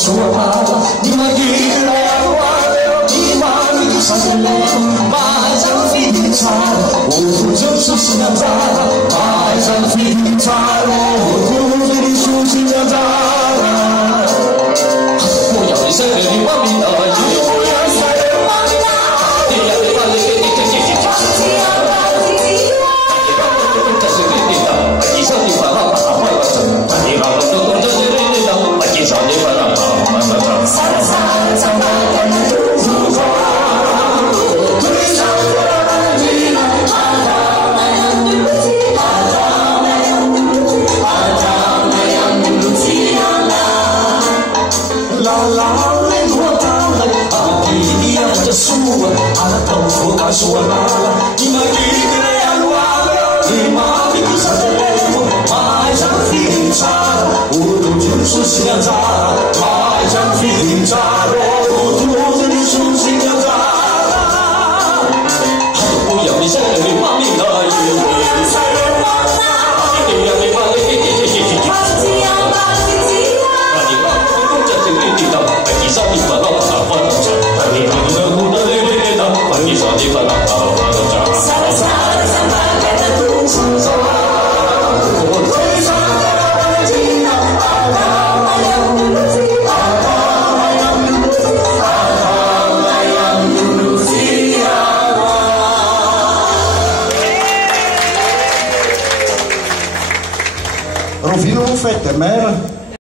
suara di maggiore aguare di mani sangue mai san fiduciare o giusto si nazara mai san fiduciare o di su si nazara voglio essere di bambina io voglio essere bambina e le palle che ti suonala di maggiore annuale di mani che sapevo mai già fiduciare o giusto si nazara mai già fiduciare o giusto si nazara voglio essere di bambina io voglio essere bambina e le palle che ti chissà di parola a faccia mi sa di parlare Rufino Buffetta, mera